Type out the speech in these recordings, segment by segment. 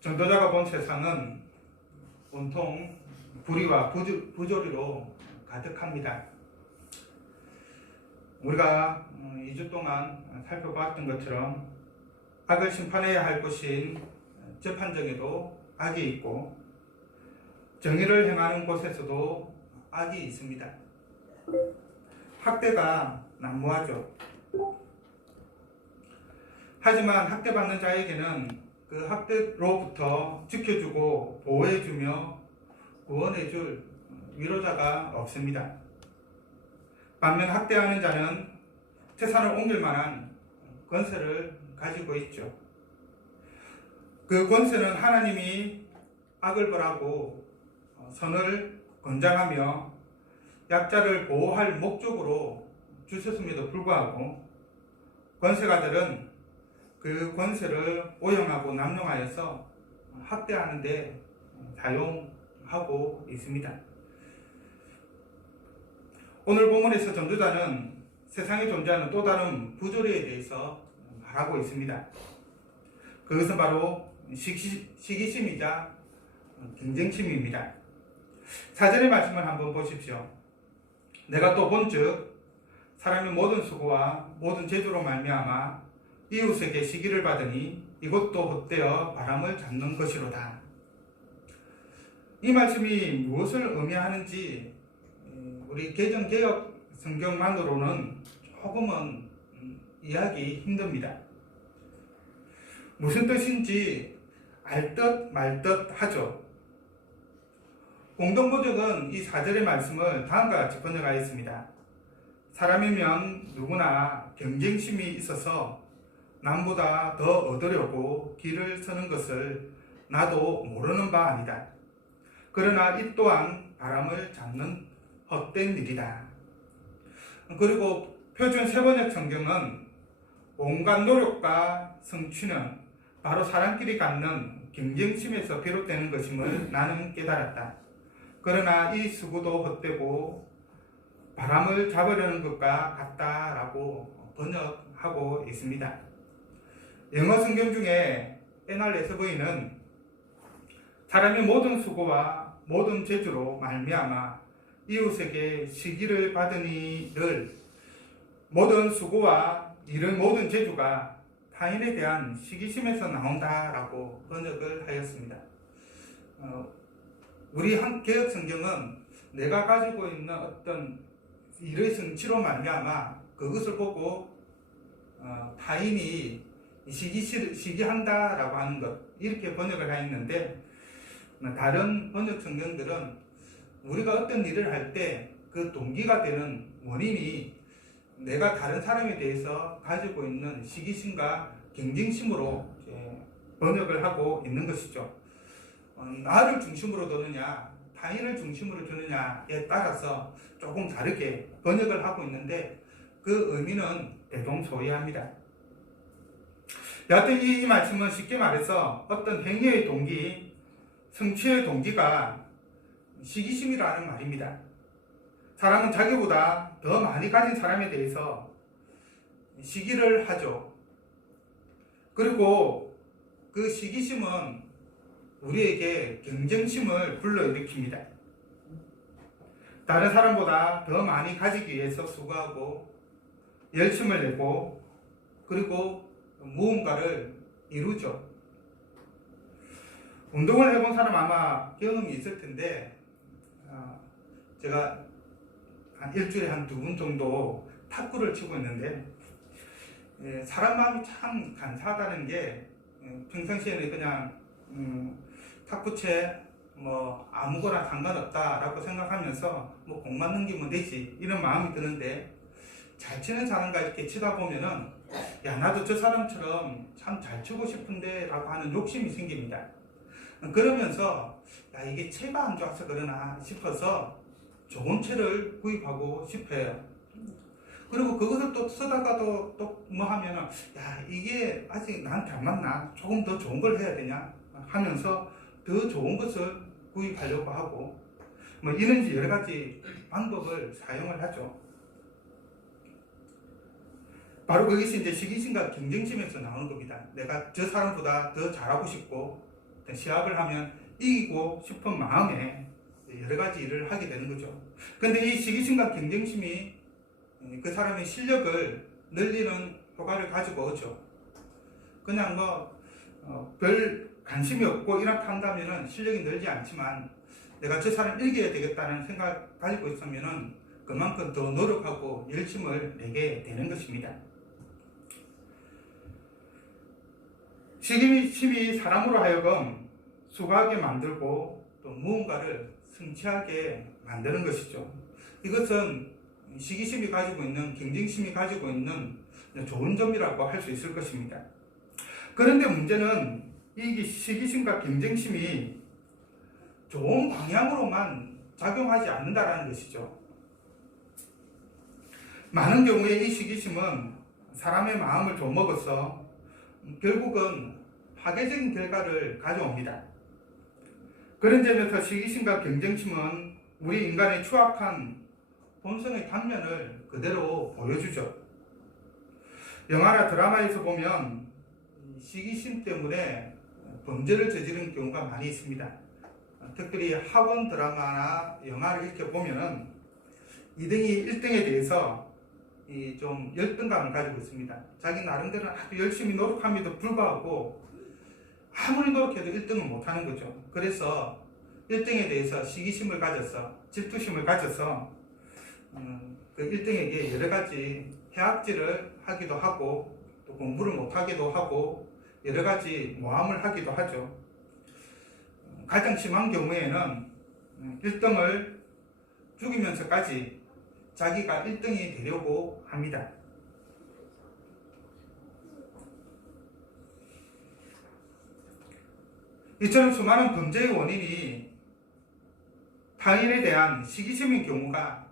전도자가 본 세상은 온통 불의와 부조리로 가득합니다. 우리가 2주 동안 살펴봤던 것처럼 악을 심판해야 할 곳인 재판정에도 악이 있고 정의를 행하는 곳에서도 악이 있습니다. 학대가 난무하죠. 하지만 학대받는 자에게는 그 학대로부터 지켜주고 보호해주며 구원해줄 위로자가 없습니다. 반면 학대하는 자는 재산을 옮길 만한 권세를 가지고 있죠. 그 권세는 하나님이 악을 벌하고 선을 권장하며 약자를 보호할 목적으로 주셨음에도 불구하고 권세가들은 그 권세를 오용하고 남용하여서 학대하는 데 사용하고 있습니다. 오늘 본문에서 전도자는 세상에 존재하는 또 다른 부조리에 대해서 말하고 있습니다. 그것은 바로 시기심이자 경쟁심입니다. 사전의 말씀을 한번 보십시오. 내가 또 본즉 사람의 모든 수고와 모든 재주로 말미암아 이웃에게 시기를 받으니 이것도 헛되어 바람을 잡는 것이로다. 이 말씀이 무엇을 의미하는지 우리 개정개혁 성경만으로는 조금은 이해하기 힘듭니다. 무슨 뜻인지 알 듯 말 듯 하죠. 공동번역은 이 4절의 말씀을 다음과 같이 번역하였습니다. 사람이면 누구나 경쟁심이 있어서 남보다 더 얻으려고 길을 서는 것을 나도 모르는 바 아니다. 그러나 이 또한 바람을 잡는 헛된 일이다. 그리고 표준 세번역 성경은 온갖 노력과 성취는 바로 사람끼리 갖는 경쟁심에서 비롯되는 것임을 나는 깨달았다. 그러나 이 수고도 헛되고 바람을 잡으려는 것과 같다라고 번역하고 있습니다. 영어 성경 중에 NRSV는 사람의 모든 수고와 모든 재주로 말미암아 이웃에게 시기를 받으니를 모든 수고와 이런 모든 재주가 타인에 대한 시기심에서 나온다라고 번역을 하였습니다. 우리 개혁 성경은 내가 가지고 있는 어떤 일의 성취로 말미암아 그것을 보고 타인이 시기한다라고 하는 것 이렇게 번역을 하였는데 다른 번역 성경들은 우리가 어떤 일을 할 때 그 동기가 되는 원인이 내가 다른 사람에 대해서 가지고 있는 시기심과 경쟁심으로 번역을 하고 있는 것이죠. 나를 중심으로 두느냐 타인을 중심으로 두느냐에 따라서 조금 다르게 번역을 하고 있는데 그 의미는 대동소이합니다. 여하튼 이 말씀은 쉽게 말해서 어떤 행위의 동기, 성취의 동기가 시기심이라는 말입니다. 사람은 자기보다 더 많이 가진 사람에 대해서 시기를 하죠. 그리고 그 시기심은 우리에게 경쟁심을 불러일으킵니다. 다른 사람보다 더 많이 가지기 위해서 수고하고 열심을 내고 그리고 무언가를 이루죠. 운동을 해본 사람 아마 경험이 있을 텐데 제가 한 일주일에 한 2분 정도 탁구를 치고 있는데 사람 마음이 참 간사하다는 게 평상시에는 그냥 탁구채 뭐 아무거나 상관없다라고 생각하면서 뭐 공만 넘기면 되지 이런 마음이 드는데 잘 치는 사람과 이렇게 치다 보면은 야 나도 저 사람처럼 참 잘 치고 싶은데 라고 하는 욕심이 생깁니다. 그러면서 야 이게 채가 안 좋아서 그러나 싶어서 좋은 채를 구입하고 싶어요. 그리고 그것을 또 쓰다가도 또 뭐 하면은 야 이게 아직 나한테 안 맞나 조금 더 좋은 걸 해야 되냐 하면서 더 좋은 것을 구입하려고 하고 뭐 이런지 여러 가지 방법을 사용을 하죠. 바로 그것이 이제 시기심과 경쟁심에서 나오는 겁니다. 내가 저 사람보다 더 잘하고 싶고 시합을 하면 이기고 싶은 마음에 여러 가지 일을 하게 되는 거죠. 근데 이 시기심과 경쟁심이 그 사람의 실력을 늘리는 효과를 가지고 오죠. 그냥 별 관심이 없고 이렇게 한다면은 실력이 늘지 않지만 내가 저 사람 이겨야 되겠다는 생각 가지고 있으면은 그만큼 더 노력하고 열심을 내게 되는 것입니다. 시기심이 사람으로 하여금 수고하게 만들고 또 무언가를 성취하게 만드는 것이죠. 이것은 시기심이 가지고 있는, 경쟁심이 가지고 있는 좋은 점이라고 할 수 있을 것입니다. 그런데 문제는 이 시기심과 경쟁심이 좋은 방향으로만 작용하지 않는다는 것이죠. 많은 경우에 이 시기심은 사람의 마음을 좀먹어서 결국은 파괴적인 결과를 가져옵니다. 그런 점에서 시기심과 경쟁심은 우리 인간의 추악한 본성의 단면을 그대로 보여주죠. 영화나 드라마에서 보면 시기심 때문에 범죄를 저지른 경우가 많이 있습니다. 특별히 학원 드라마나 영화를 이렇게 보면은 2등이 1등에 대해서 좀 열등감을 가지고 있습니다. 자기 나름대로 아주 열심히 노력함에도 불구하고 아무리 노력해도 1등은 못하는 거죠. 그래서 1등에 대해서 시기심을 가져서 질투심을 가져서 그 1등에게 여러 가지 해악질을 하기도 하고 또 공부를 못하기도 하고 여러 가지 모함을 하기도 하죠. 가장 심한 경우에는 1등을 죽이면서까지 자기가 1등이 되려고 합니다. 이처럼 수많은 범죄의 원인이 타인에 대한 시기심인 경우가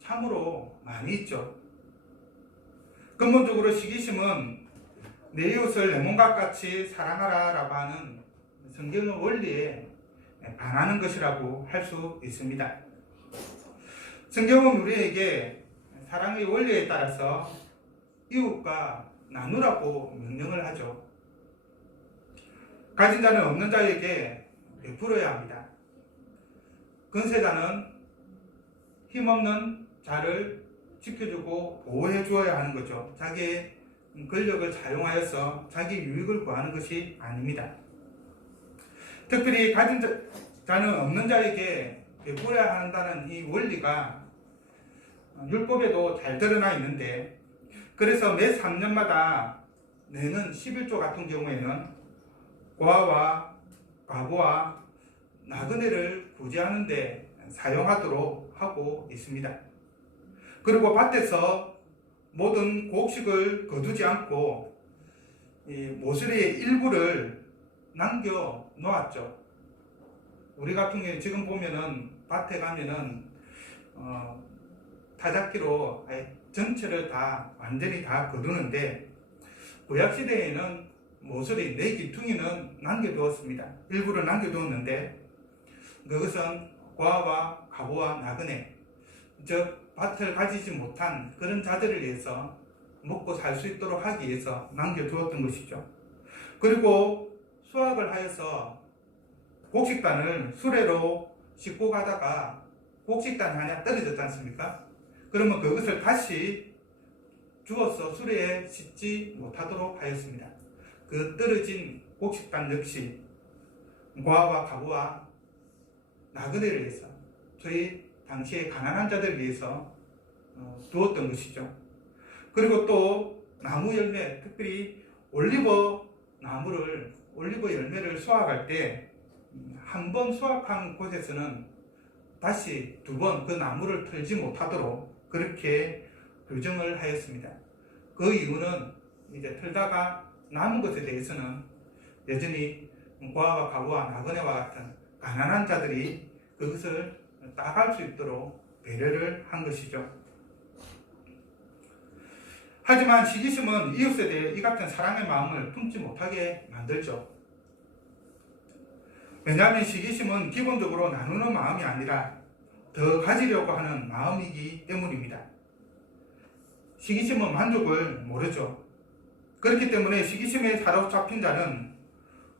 참으로 많이 있죠. 근본적으로 시기심은 내 이웃을 내 몸과 같이 사랑하라 라고 하는 성경의 원리에 반하는 것이라고 할 수 있습니다. 성경은 우리에게 사랑의 원리에 따라서 이웃과 나누라고 명령을 하죠. 가진 자는 없는 자에게 베풀어야 합니다. 권세자는 힘없는 자를 지켜주고 보호해 주어야 하는 거죠. 자기의 권력을 사용하여서 자기 유익을 구하는 것이 아닙니다. 특별히 가진 자는 없는 자에게 베풀어야 한다는 이 원리가 율법에도 잘 드러나 있는데, 그래서 매 3년마다 내는 11조 같은 경우에는 고아와 과부와 나그네를 구제하는 데 사용하도록 하고 있습니다. 그리고 밭에서 모든 곡식을 거두지 않고 모서리의 일부를 남겨 놓았죠. 우리 같은 경우에 지금 보면은 밭에 가면은 타작기로 전체를 다 완전히 다 거두는데, 구약 시대에는 모서리 네 귀퉁이는 남겨두었습니다. 일부를 남겨두었는데 그것은 고아와 과부와 나그네, 즉 밭을 가지지 못한 그런 자들을 위해서 먹고 살 수 있도록 하기 위해서 남겨두었던 것이죠. 그리고 수확을 하여서 곡식단을 수레로 싣고 가다가 곡식단이 하나 떨어졌지 않습니까? 그러면 그것을 다시 주워서 수레에 싣지 못하도록 하였습니다. 그 떨어진 곡식단 역시 고아와 과부와 나그네를 위해서, 저희 당시에 가난한 자들을 위해서 두었던 것이죠. 그리고 또 나무 열매, 특별히 올리브 열매를 수확할 때 한 번 수확한 곳에서는 다시 두 번 그 나무를 털지 못하도록 그렇게 규정을 하였습니다. 그 이유는 이제 털다가 남은 것에 대해서는 여전히 고아와 과부와 나그네와 같은 가난한 자들이 그것을 따갈 수 있도록 배려를 한 것이죠. 하지만 시기심은 이웃에 대해 이 같은 사랑의 마음을 품지 못하게 만들죠. 왜냐하면 시기심은 기본적으로 나누는 마음이 아니라 더 가지려고 하는 마음이기 때문입니다. 시기심은 만족을 모르죠. 그렇기 때문에 시기심에 사로잡힌 자는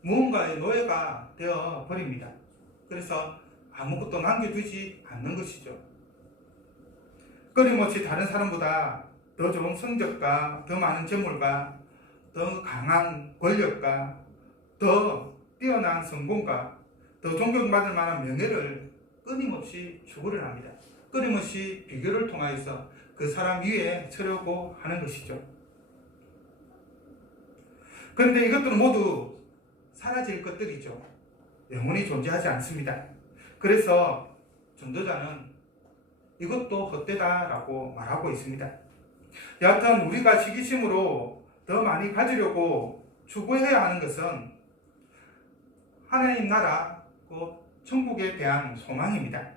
무언가의 노예가 되어 버립니다. 그래서 아무것도 남겨두지 않는 것이죠. 끊임없이 다른 사람보다 더 좋은 성적과 더 많은 재물과 더 강한 권력과 더 뛰어난 성공과 더 존경받을 만한 명예를 끊임없이 추구를 합니다. 끊임없이 비교를 통하여서 그 사람 위에 서려고 하는 것이죠. 그런데 이것들은 모두 사라질 것들이죠. 영원히 존재하지 않습니다. 그래서 전도자는 이것도 헛되다라고 말하고 있습니다. 여하튼 우리가 시기심으로 더 많이 가지려고 추구해야 하는 것은 하나님 나라, 곧 천국에 대한 소망입니다.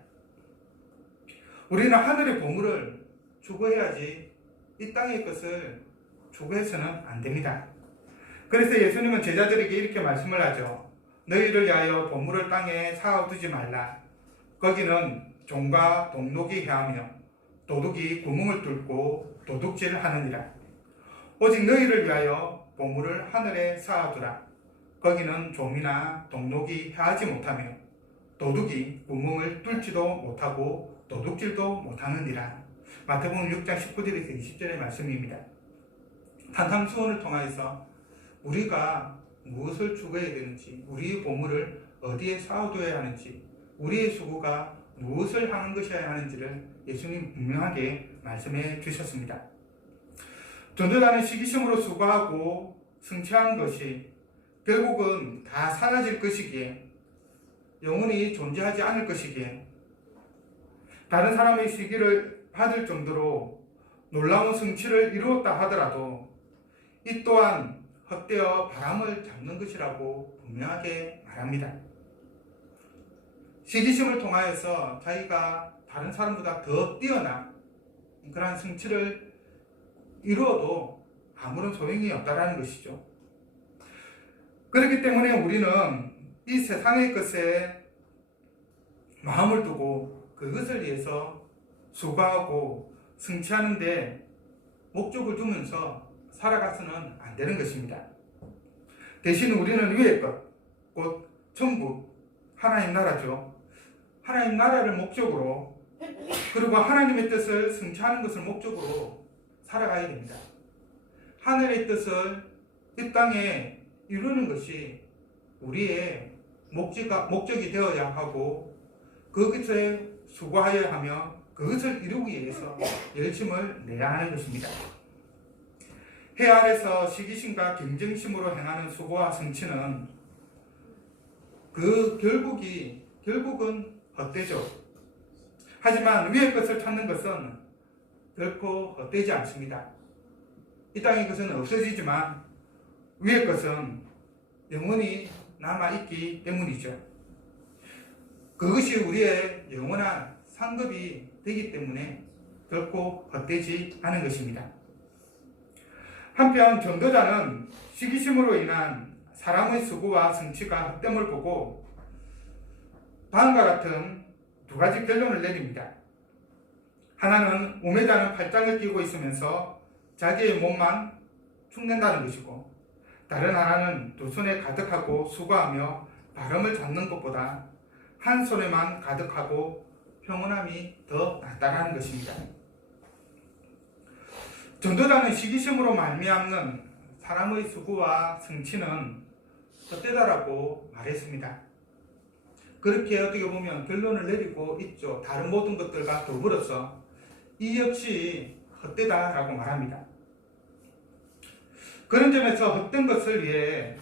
우리는 하늘의 보물을 추구해야지 이 땅의 것을 추구해서는 안 됩니다. 그래서 예수님은 제자들에게 이렇게 말씀을 하죠. 너희를 위하여 보물을 땅에 쌓아두지 말라. 거기는 종과 동록이 해하며 도둑이 구멍을 뚫고 도둑질하느니라. 오직 너희를 위하여 보물을 하늘에 쌓아두라. 거기는 좀이나 동록이 해하지 못하며 도둑이 구멍을 뚫지도 못하고 도둑질도 못하느니라. 마태복음 6장 19절에서 20절의 말씀입니다. 탄탄수원을 통하여서 우리가 무엇을 추구해야 되는지, 우리의 보물을 어디에 쌓아둬야 하는지, 우리의 수고가 무엇을 하는 것이어야 하는지를 예수님 분명하게 말씀해 주셨습니다. 전도자는 시기심으로 수고하고 승취한 것이 결국은 다 사라질 것이기에, 영원히 존재하지 않을 것이기에, 다른 사람의 시기를 받을 정도로 놀라운 성취를 이루었다 하더라도 이 또한 헛되어 바람을 잡는 것이라고 분명하게 말합니다. 시기심을 통하여서 자기가 다른 사람보다 더 뛰어난 그러한 성취를 이루어도 아무런 소용이 없다라는 것이죠. 그렇기 때문에 우리는 이 세상의 것에 마음을 두고 그것을 위해서 수고하고 성취하는 데 목적을 두면서 살아가서는 안 되는 것입니다. 대신 우리는 위의 것, 곧 천국, 하나님 나라죠. 하나님 나라를 목적으로, 그리고 하나님의 뜻을 성취하는 것을 목적으로 살아가야 됩니다. 하늘의 뜻을 이 땅에 이루는 것이 우리의 목적이 되어야 하고, 그것에 수고하여야 하며 그것을 이루기 위해서 열심을 내야 하는 것입니다. 해 아래서 시기심과 경쟁심으로 행하는 수고와 성취는 그 결국은 헛되죠. 하지만 위의 것을 찾는 것은 결코 헛되지 않습니다. 이 땅의 것은 없어지지만 위의 것은 영원히 남아있기 때문이죠. 그것이 우리의 영원한 상급이 되기 때문에 결코 헛되지 않은 것입니다. 한편 전도자는 시기심으로 인한 사람의 수고와 성취가 헛됨을 보고 다음과 같은 두 가지 결론을 내립니다. 하나는 우매자는 팔짱을 끼고 있으면서 자기의 몸만 축낸다는 것이고, 다른 하나는 두 손에 가득하고 수고하며 발음을 잡는 것보다 한 손에만 가득하고 평온함이 더 낫다라는 것입니다. 전도자는 시기심으로 말미암는 사람의 수고와 성취는 헛되다라고 말했습니다. 그렇게 어떻게 보면 결론을 내리고 있죠. 다른 모든 것들과 더불어서 이 역시 헛되다라고 말합니다. 그런 점에서 헛된 것을 위해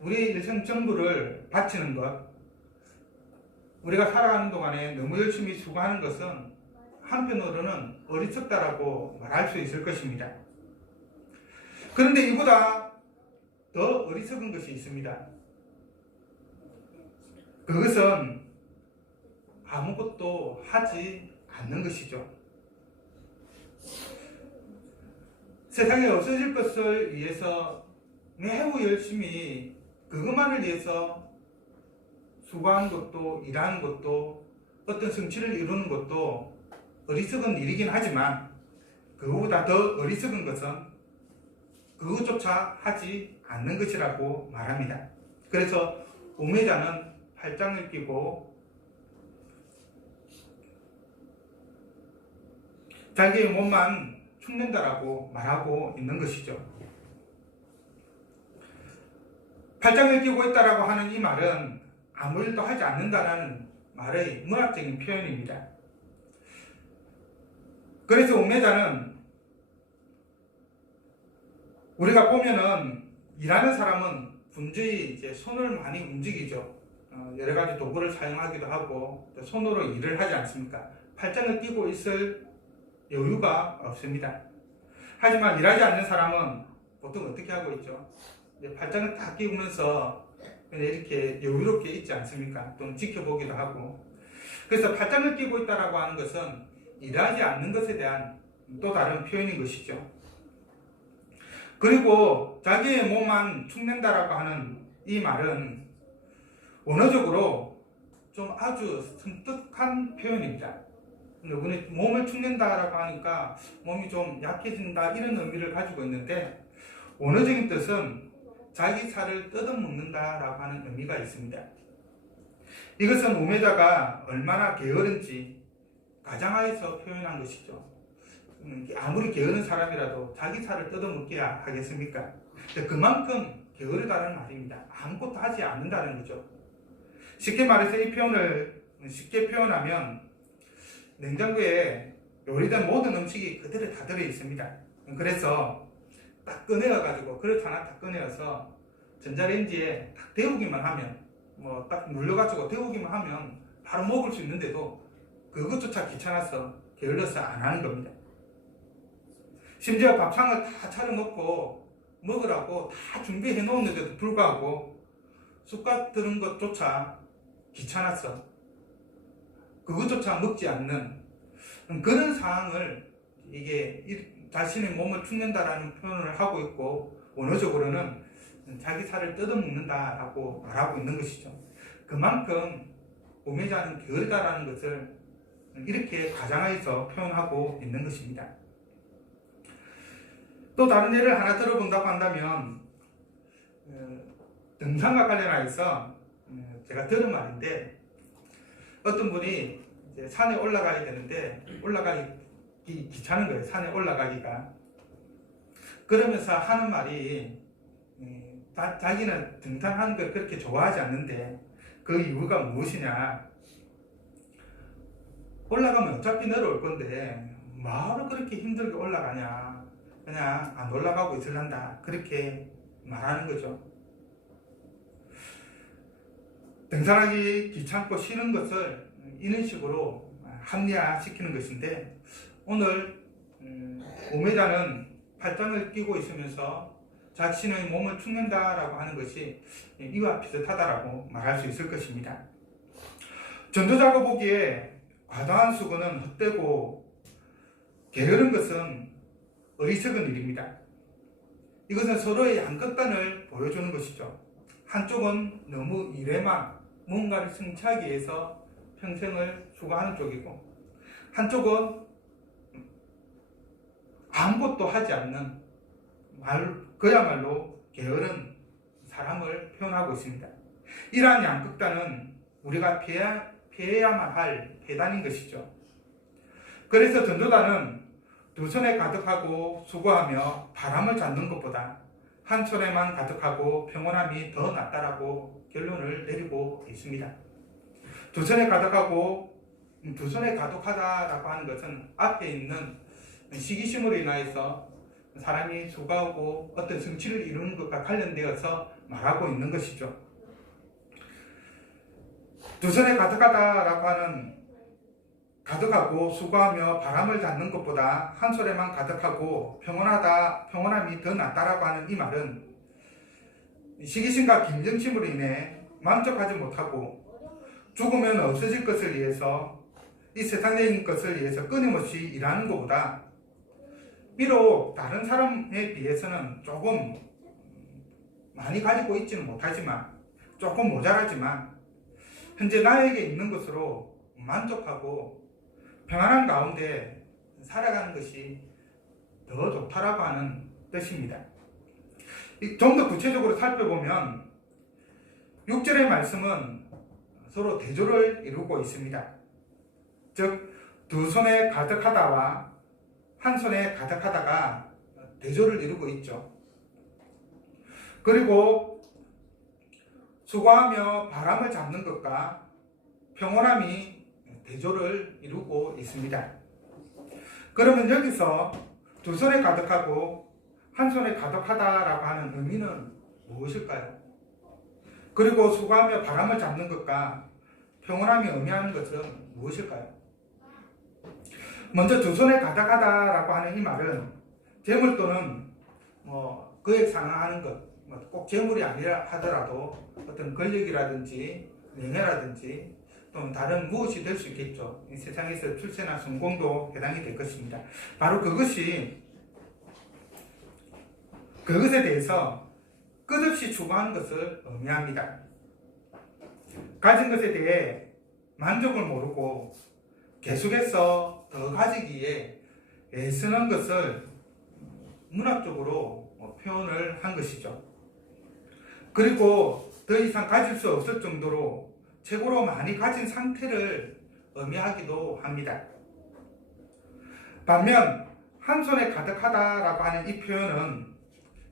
우리의 일생 전부를 바치는 것, 우리가 살아가는 동안에 너무 열심히 수고하는 것은 한편으로는 어리석다라고 말할 수 있을 것입니다. 그런데 이보다 더 어리석은 것이 있습니다. 그것은 아무것도 하지 않는 것이죠. 세상에 없어질 것을 위해서 매우 열심히 그것만을 위해서 수고하는 것도, 일하는 것도, 어떤 성취를 이루는 것도 어리석은 일이긴 하지만, 그거보다 더 어리석은 것은 그것조차 하지 않는 것이라고 말합니다. 그래서 우매자는 팔짱을 끼고 자기의 몸만 축낸다라고 말하고 있는 것이죠. 팔짱을 끼고 있다라고 하는 이 말은 아무 일도 하지 않는다라는 말의 문학적인 표현입니다. 그래서 우매자는 우리가 보면은 일하는 사람은 분주히 이제 손을 많이 움직이죠. 여러 가지 도구를 사용하기도 하고 손으로 일을 하지 않습니까? 팔짱을 끼고 있을 여유가 없습니다. 하지만 일하지 않는 사람은 보통 어떻게 하고 있죠? 팔짱을 딱 끼우면서 그냥 이렇게 여유롭게 있지 않습니까? 또는 지켜보기도 하고. 그래서 팔짱을 끼고 있다라고 하는 것은 일하지 않는 것에 대한 또 다른 표현인 것이죠. 그리고 자기의 몸만 축낸다라고 하는 이 말은 언어적으로 좀 아주 섬뜩한 표현입니다. 우리 몸을 축낸다라고 하니까 몸이 좀 약해진다 이런 의미를 가지고 있는데 언어적인 뜻은 자기 살을 뜯어먹는다라고 하는 의미가 있습니다. 이것은 우매자가 얼마나 게으른지 가장하에서 표현한 것이죠. 아무리 게으른 사람이라도 자기 살을 뜯어먹기야 하겠습니까? 그만큼 게으르다는 말입니다. 아무것도 하지 않는다는 거죠. 쉽게 말해서 이 표현을 쉽게 표현하면 냉장고에 요리된 모든 음식이 그대로 다 들어 있습니다. 그래서 딱 꺼내가지고 그릇 하나 딱 꺼내어서 전자레인지에 딱 데우기만 하면 뭐 딱 눌려가지고 데우기만 하면 바로 먹을 수 있는데도 그것조차 귀찮아서 게을러서 안 하는 겁니다. 심지어 밥상을 다 차려놓고 먹으라고 다 준비해 놓았는데도 불구하고 숟가락 드는 것조차 귀찮아서 그것조차 먹지 않는 그런 상황을 이게 자신의 몸을 축낸다라는 표현을 하고 있고 언어적으로는 자기 살을 뜯어먹는다라고 말하고 있는 것이죠. 그만큼 우매자는 게으르다라는 것을 이렇게 가장하여서 표현하고 있는 것입니다. 또 다른 예를 하나 들어본다고 한다면 등산과 관련하여서 제가 들은 말인데 어떤 분이 이제 산에 올라가야 되는데 올라가기 귀찮은 거예요. 산에 올라가기가. 그러면서 하는 말이 자기는 등산하는 걸 그렇게 좋아하지 않는데 그 이유가 무엇이냐. 올라가면 어차피 내려올 건데 뭐하러 그렇게 힘들게 올라가냐. 그냥 안 올라가고 있을란다. 그렇게 말하는 거죠. 등산하기 귀찮고 싫은 것을 이런 식으로 합리화시키는 것인데 오늘 우매자는 팔짱을 끼고 있으면서 자신의 몸을 축낸다라고 하는 것이 이와 비슷하다라고 말할 수 있을 것입니다. 전도자가 보기에 과도한 수고는 헛되고 게으른 것은 어리석은 일입니다. 이것은 서로의 양극단을 보여주는 것이죠. 한쪽은 너무 일에만 뭔가를 성취하기 위해서 평생을 수고하는 쪽이고 한쪽은 아무것도 하지 않는 그야말로 게으른 사람을 표현하고 있습니다. 이러한 양극단은 우리가 피해야만 할 폐단인 것이죠. 그래서 전도단은 두 손에 가득하고 수고하며 바람을 잡는 것보다 한 손에만 가득하고 평온함이 더 낫다라고 결론을 내리고 있습니다. 두 손에 가득하다라고 하는 것은 앞에 있는 시기심으로 인하여서 사람이 수고하고 어떤 성취를 이루는 것과 관련되어서 말하고 있는 것이죠. 두 손에 가득하다라고 하는 가득하고 수고하며 바람을 잡는 것보다 한 손에만 가득하고 평온함이 더 낫다라고 하는 이 말은 시기심과 긴장심으로 인해 만족하지 못하고 죽으면 없어질 것을 위해서 이 세상적인 것을 위해서 끊임없이 일하는 것보다 비록 다른 사람에 비해서는 조금 많이 가지고 있지는 못하지만 조금 모자라지만 현재 나에게 있는 것으로 만족하고 평안한 가운데 살아가는 것이 더 좋다라고 하는 뜻입니다. 좀 더 구체적으로 살펴보면 6절의 말씀은 서로 대조를 이루고 있습니다. 즉, 두 손에 가득하다와 한 손에 가득하다가 대조를 이루고 있죠. 그리고 수고하며 바람을 잡는 것과 평온함이 대조를 이루고 있습니다. 그러면 여기서 두 손에 가득하고 한 손에 가득하다라고 하는 의미는 무엇일까요? 그리고 수고하며 바람을 잡는 것과 평온함이 의미하는 것은 무엇일까요? 먼저 두 손에 가득하다라고 하는 이 말은 재물 또는 그에 상응하는 것, 꼭 재물이 아니라 하더라도 어떤 권력이라든지 명예라든지 또는 다른 무엇이 될 수 있겠죠. 이 세상에서 출세나 성공도 해당이 될 것입니다. 바로 그것에 대해서 끝없이 추구하는 것을 의미합니다. 가진 것에 대해 만족을 모르고 계속해서 더 가지기에 애쓰는 것을 문학적으로 표현을 한 것이죠. 그리고 더 이상 가질 수 없을 정도로 최고로 많이 가진 상태를 의미하기도 합니다. 반면 한 손에 가득하다라고 하는 이 표현은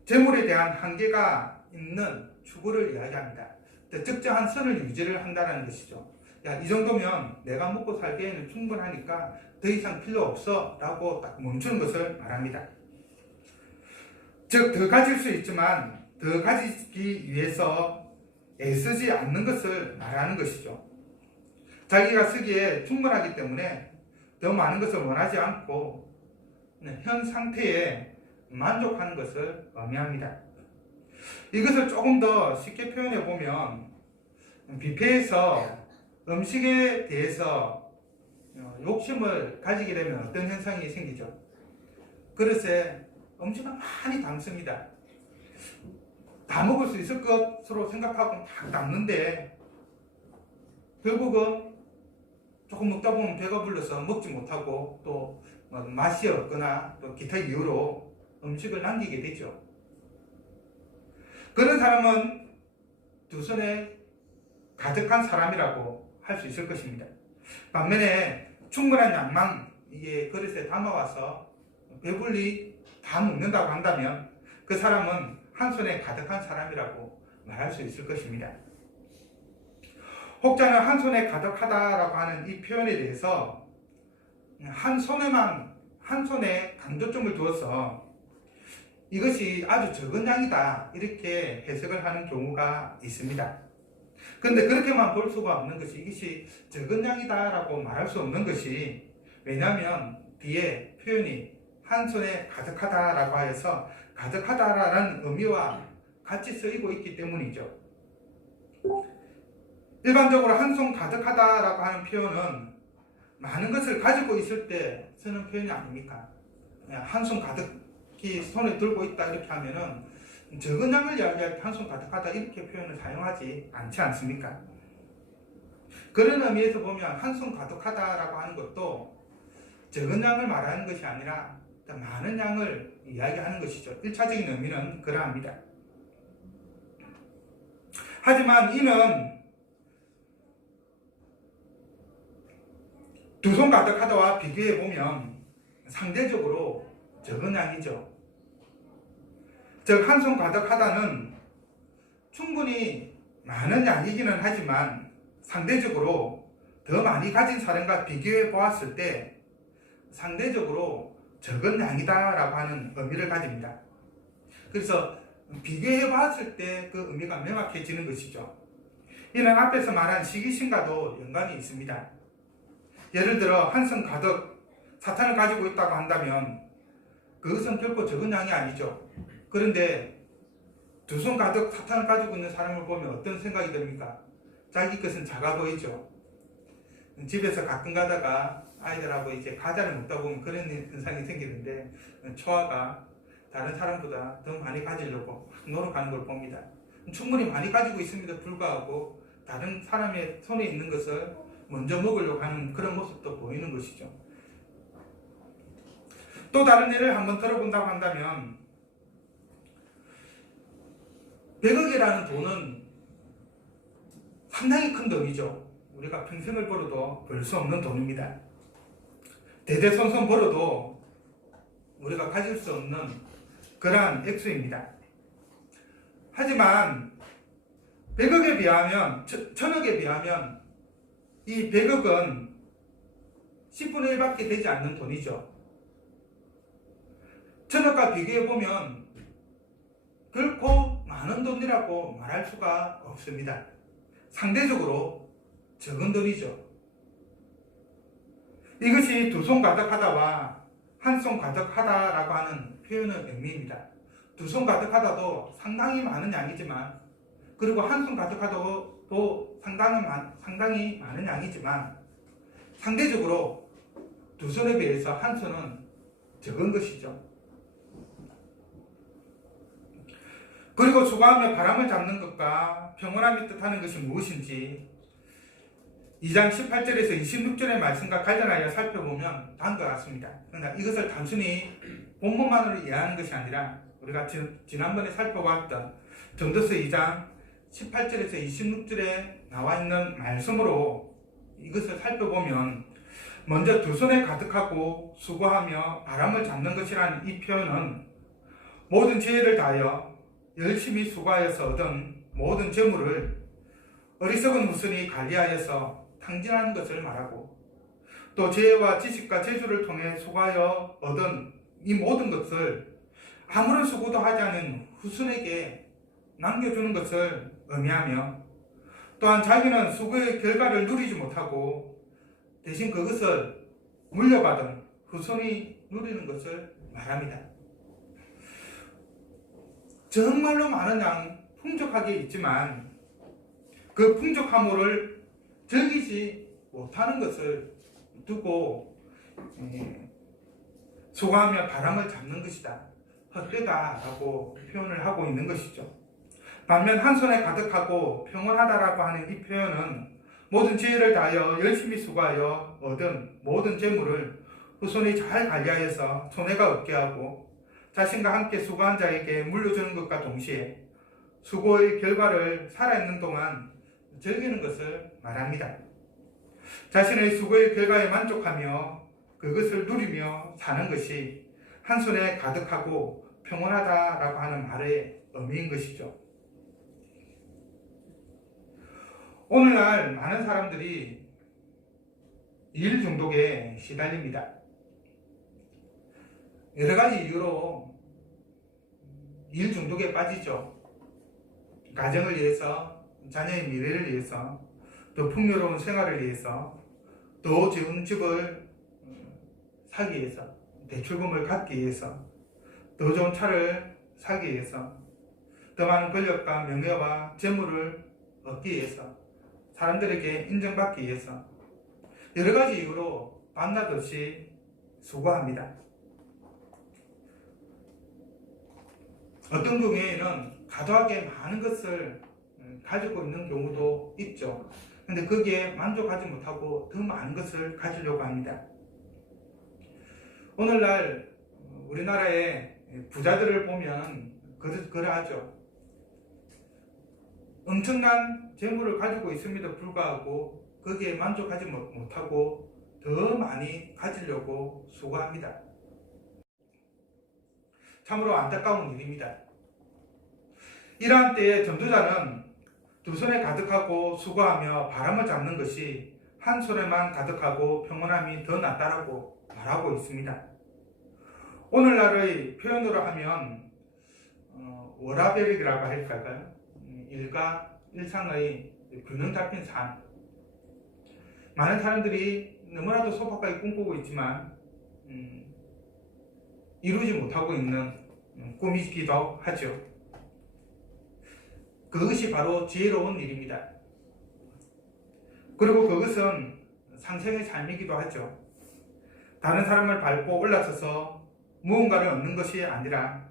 재물에 대한 한계가 있는 추구를 이야기합니다. 적정한 선을 유지를 한다는 것이죠. 야, 이 정도면 내가 먹고 살기에는 충분하니까 더 이상 필요 없어 라고 딱 멈추는 것을 말합니다. 즉, 더 가질 수 있지만 더 가지기 위해서 애쓰지 않는 것을 말하는 것이죠. 자기가 쓰기에 충분하기 때문에 더 많은 것을 원하지 않고 현 상태에 만족하는 것을 의미합니다. 이것을 조금 더 쉽게 표현해 보면 뷔페에서 음식에 대해서 욕심을 가지게 되면 어떤 현상이 생기죠? 그릇에 음식을 많이 담습니다. 다 먹을 수 있을 것으로 생각하고 딱 담는데 결국은 조금 먹다 보면 배가 불러서 먹지 못하고 또 맛이 없거나 또 기타 이유로 음식을 남기게 되죠. 그런 사람은 두 손에 가득한 사람이라고 할 수 있을 것입니다. 반면에 충분한 양만 이게 그릇에 담아와서 배불리 다 먹는다고 한다면 그 사람은 한 손에 가득한 사람이라고 말할 수 있을 것입니다. 혹자는 한 손에 가득하다라고 하는 이 표현에 대해서 한 손에 강조점을 두어서 이것이 아주 적은 양이다 이렇게 해석을 하는 경우가 있습니다. 그런데 그렇게만 볼 수가 없는 것이 이것이 적은 양이다라고 말할 수 없는 것이 왜냐하면 뒤에 표현이 한 손에 가득하다라고 해서 가득하다라는 의미와 같이 쓰이고 있기 때문이죠. 일반적으로 한 손 가득하다라고 하는 표현은 많은 것을 가지고 있을 때 쓰는 표현이 아닙니까? 한 손 가득히 손에 들고 있다 이렇게 하면은 적은 양을 이야기할 때 한 손 가득하다 이렇게 표현을 사용하지 않지 않습니까? 그런 의미에서 보면 한 손 가득하다라고 하는 것도 적은 양을 말하는 것이 아니라 많은 양을 이야기하는 것이죠. 1차적인 의미는 그러합니다. 하지만 이는 두 손 가득하다와 비교해 보면 상대적으로 적은 양이죠. 즉, 한 손 가득하다는 충분히 많은 양이기는 하지만 상대적으로 더 많이 가진 사람과 비교해 보았을 때 상대적으로 적은 양이다라고 하는 의미를 가집니다. 그래서 비교해 봤을 때 그 의미가 명확해지는 것이죠. 이는 앞에서 말한 시기심과도 연관이 있습니다. 예를 들어 한 손 가득 사탄을 가지고 있다고 한다면 그것은 결코 적은 양이 아니죠. 그런데 두 손 가득 사탄을 가지고 있는 사람을 보면 어떤 생각이 듭니까? 자기 것은 작아 보이죠. 집에서 가끔 가다가 아이들하고 이제 과자를 먹다 보면 그런 현상이 생기는데 초아가 다른 사람보다 더 많이 가지려고 노력하는 걸 봅니다. 충분히 많이 가지고 있음에도 불구하고 다른 사람의 손에 있는 것을 먼저 먹으려고 하는 그런 모습도 보이는 것이죠. 또 다른 예를 한번 들어본다고 한다면 100억이라는 돈은 상당히 큰 돈이죠. 우리가 평생을 벌어도 벌 수 없는 돈입니다. 대대손손 벌어도 우리가 가질 수 없는 그러한 액수입니다. 하지만 100억에 비하면, 1000억에 비하면 이 100억은 10분의 1밖에 되지 않는 돈이죠. 1000억과 비교해보면 결코 많은 돈이라고 말할 수가 없습니다. 상대적으로 적은 돈이죠. 이것이 두 손 가득하다와 한 손 가득하다라고 하는 표현의 의미입니다. 두 손 가득하다도 상당히 많은 양이지만, 그리고 한 손 가득하다도 상당히 많은 양이지만, 상대적으로 두 손에 비해서 한 손은 적은 것이죠. 그리고 수고하며 바람을 잡는 것과 평온함이 뜻하는 것이 무엇인지 2장 18절에서 26절의 말씀과 관련하여 살펴보면 다음과 같습니다. 그러나 이것을 단순히 본문만으로 이해하는 것이 아니라 우리가 지난번에 살펴봤던 전도서 2장 18절에서 26절에 나와 있는 말씀으로 이것을 살펴보면, 먼저 두 손에 가득하고 수고하며 바람을 잡는 것이라는 이 표현은 모든 지혜를 다하여 열심히 수고하여서 얻은 모든 재물을 어리석은 후손이 관리하여서 탕진하는 것을 말하고, 또 지혜와 지식과 재주를 통해 수고하여 얻은 이 모든 것을 아무런 수고도 하지 않은 후손에게 남겨주는 것을 의미하며, 또한 자기는 수고의 결과를 누리지 못하고 대신 그것을 물려받은 후손이 누리는 것을 말합니다. 정말로 많은 양 풍족하게 있지만 그 풍족함을 즐기지 못하는 것을 두고 수고하며 바람을 잡는 것이다, 헛되다라고 표현을 하고 있는 것이죠. 반면 한 손에 가득하고 평온하다라고 하는 이 표현은 모든 지혜를 다하여 열심히 수고하여 얻은 모든 재물을 후손이 잘 관리하여서 손해가 없게 하고 자신과 함께 수고한 자에게 물려주는 것과 동시에 수고의 결과를 살아있는 동안 즐기는 것을 말합니다. 자신의 수고의 결과에 만족하며 그것을 누리며 사는 것이 한 손에 가득하고 평온하다라고 하는 말의 의미인 것이죠. 오늘날 많은 사람들이 일 중독에 시달립니다. 여러 가지 이유로 일 중독에 빠지죠. 가정을 위해서, 자녀의 미래를 위해서, 또 풍요로운 생활을 위해서, 더 좋은 집을 사기 위해서, 대출금을 갚기 위해서, 더 좋은 차를 사기 위해서, 더 많은 권력과 명예와 재물을 얻기 위해서, 사람들에게 인정받기 위해서 여러 가지 이유로 밤낮 없이 수고합니다. 어떤 경우에는 과도하게 많은 것을 가지고 있는 경우도 있죠. 근데 거기에 만족하지 못하고 더 많은 것을 가지려고 합니다. 오늘날 우리나라의 부자들을 보면 그러하죠. 엄청난 재물을 가지고 있음에도 불구하고 거기에 만족하지 못하고 더 많이 가지려고 수고합니다. 참으로 안타까운 일입니다. 이러한 때에 전도자는 두 손에 가득하고 수고하며 바람을 잡는 것이 한 손에만 가득하고 평온함이 더 낫다라고 말하고 있습니다. 오늘날의 표현으로 하면 워라밸이라고 할까요? 일과 일상의 균형 잡힌 삶. 많은 사람들이 너무나도 소박하게 꿈꾸고 있지만 이루지 못하고 있는 꿈이기도 하죠. 그것이 바로 지혜로운 일입니다. 그리고 그것은 상생의 삶이기도 하죠. 다른 사람을 밟고 올라서서 무언가를 얻는 것이 아니라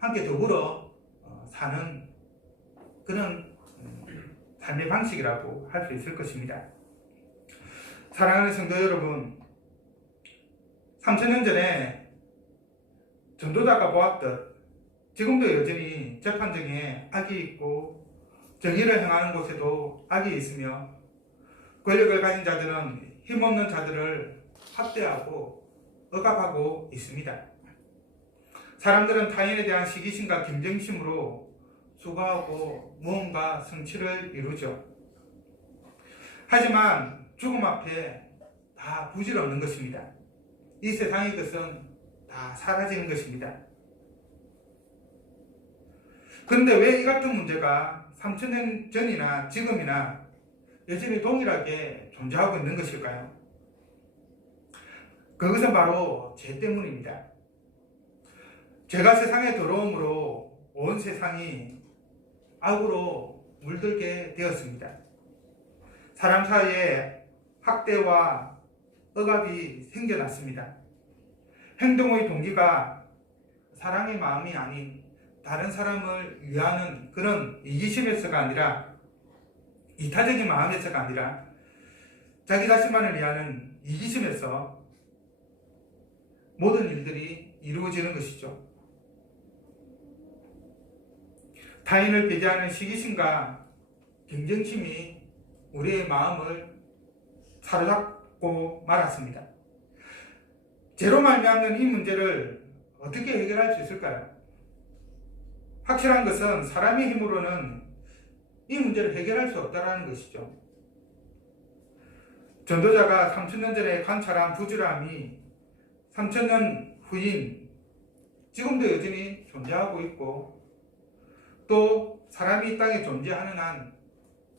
함께 더불어 사는 그런 삶의 방식이라고 할 수 있을 것입니다. 사랑하는 성도 여러분, 3000년 전에 전도자가 보았듯 지금도 여전히 재판정에 악이 있고 정의를 행하는 곳에도 악이 있으며 권력을 가진 자들은 힘없는 자들을 학대하고 억압하고 있습니다. 사람들은 타인에 대한 시기심과 경쟁심으로 수고하고 무언가 성취를 이루죠. 하지만 죽음 앞에 다 부질없는 것입니다. 이 세상의 것은 다 사라지는 것입니다. 그런데 왜 이 같은 문제가 3000년 전이나 지금이나 여전히 동일하게 존재하고 있는 것일까요? 그것은 바로 죄 때문입니다. 죄가 세상에 들어옴으로 온 세상이 악으로 물들게 되었습니다. 사람 사이에 학대와 억압이 생겨났습니다. 행동의 동기가 사랑의 마음이 아닌 다른 사람을 위하는 그런 이기심에서가 아니라, 이타적인 마음에서가 아니라 자기 자신만을 위하는 이기심에서 모든 일들이 이루어지는 것이죠. 타인을 배제하는 시기심과 경쟁심이 우리의 마음을 사로잡고 말았습니다. 죄로 말미암는 이 문제를 어떻게 해결할 수 있을까요? 확실한 것은 사람의 힘으로는 이 문제를 해결할 수 없다는 것이죠. 전도자가 3000년 전에 관찰한 부지런함이 3000년 후인 지금도 여전히 존재하고 있고, 또 사람이 이 땅에 존재하는 한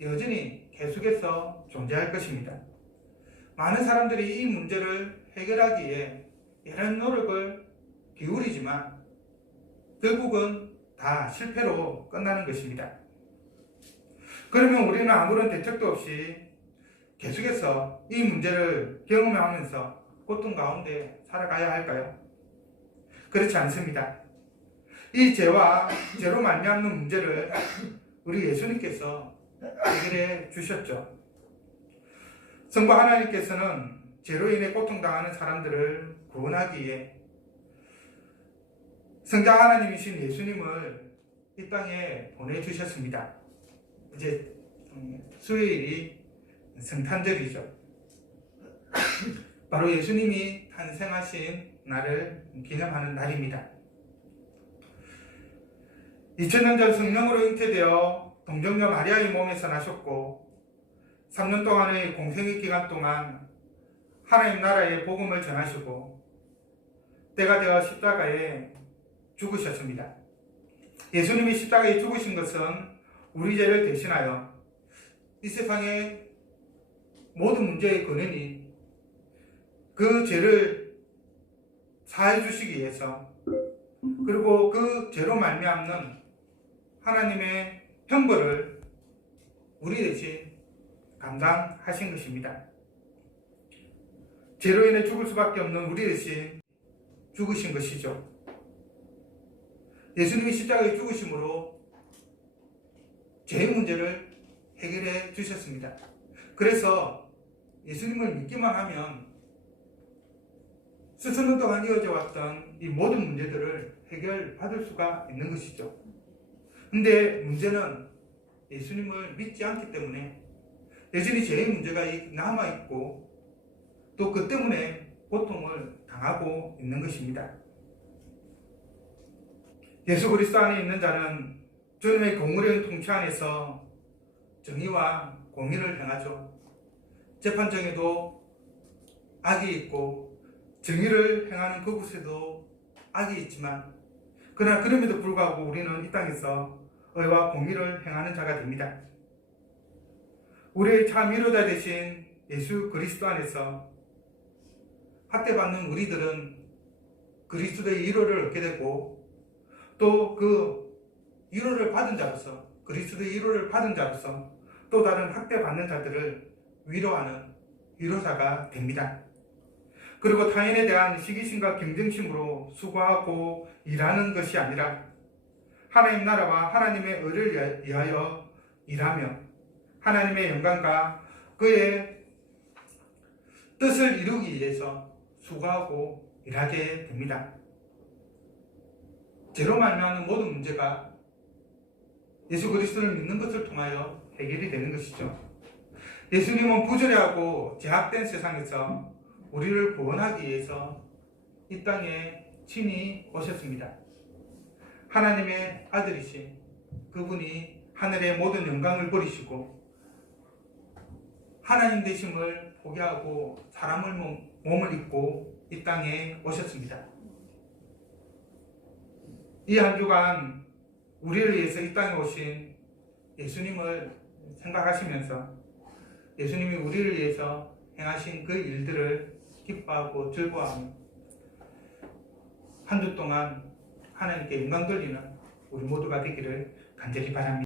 여전히 계속해서 존재할 것입니다. 많은 사람들이 이 문제를 해결하기에 여러 노력을 기울이지만 결국은 다 실패로 끝나는 것입니다. 그러면 우리는 아무런 대책도 없이 계속해서 이 문제를 경험하면서 고통 가운데 살아가야 할까요? 그렇지 않습니다. 이 죄와 죄로 말미암는 문제를 우리 예수님께서 해결해 주셨죠. 성부 하나님께서는 죄로 인해 고통당하는 사람들을 구원하기 위해 성자 하나님이신 예수님을 이 땅에 보내주셨습니다. 이제 수요일이 성탄절이죠. 바로 예수님이 탄생하신 날을 기념하는 날입니다. 2000년 전 성령으로 잉태되어 동정녀 마리아의 몸에서 나셨고 3년 동안의 공생의 기간 동안 하나님 나라의 복음을 전하시고 때가 되어 십자가에 죽으셨습니다. 예수님이 십자가에 죽으신 것은 우리 죄를 대신하여 이 세상의 모든 문제의 근원인 그 죄를 사해 주시기 위해서, 그리고 그 죄로 말미암는 하나님의 형벌을 우리 대신 감당하신 것입니다. 죄로 인해 죽을 수밖에 없는 우리 대신 죽으신 것이죠. 예수님이 십자가에 죽으심으로 죄의 문제를 해결해 주셨습니다. 그래서 예수님을 믿기만 하면 수천년 동안 이어져 왔던 이 모든 문제들을 해결받을 수가 있는 것이죠. 근데 문제는 예수님을 믿지 않기 때문에 여전히 죄의 문제가 남아있고 또 그 때문에 고통을 당하고 있는 것입니다. 예수 그리스도 안에 있는 자는 주님의 공의로운 통치 안에서 정의와 공의를 행하죠. 재판정에도 악이 있고 정의를 행하는 그곳에도 악이 있지만, 그러나 그럼에도 불구하고 우리는 이 땅에서 의와 공의를 행하는 자가 됩니다. 우리의 참 위로자 되신 예수 그리스도 안에서 학대받는 우리들은 그리스도의 위로를 얻게 되고, 또 그 위로를 받은 자로서, 그리스도의 위로를 받은 자로서 또 다른 학대받는 자들을 위로하는 위로자가 됩니다. 그리고 타인에 대한 시기심과 경쟁심으로 수고하고 일하는 것이 아니라 하나님 나라와 하나님의 의를 위하여 일하며 하나님의 영광과 그의 뜻을 이루기 위해서 수고하고 일하게 됩니다. 죄로 말미암는 모든 문제가 예수 그리스도를 믿는 것을 통하여 해결이 되는 것이죠. 예수님은 부조리하고 제약된 세상에서 우리를 구원하기 위해서 이 땅에 친히 오셨습니다. 하나님의 아들이신 그분이 하늘의 모든 영광을 버리시고 하나님 되심을 포기하고 사람을 몸을 입고 이 땅에 오셨습니다. 이 한 주간 우리를 위해서 이 땅에 오신 예수님을 생각하시면서 예수님이 우리를 위해서 행하신 그 일들을 기뻐하고 즐거워하며 한 주 동안 하나님께 영광 돌리는 우리 모두가 되기를 간절히 바랍니다.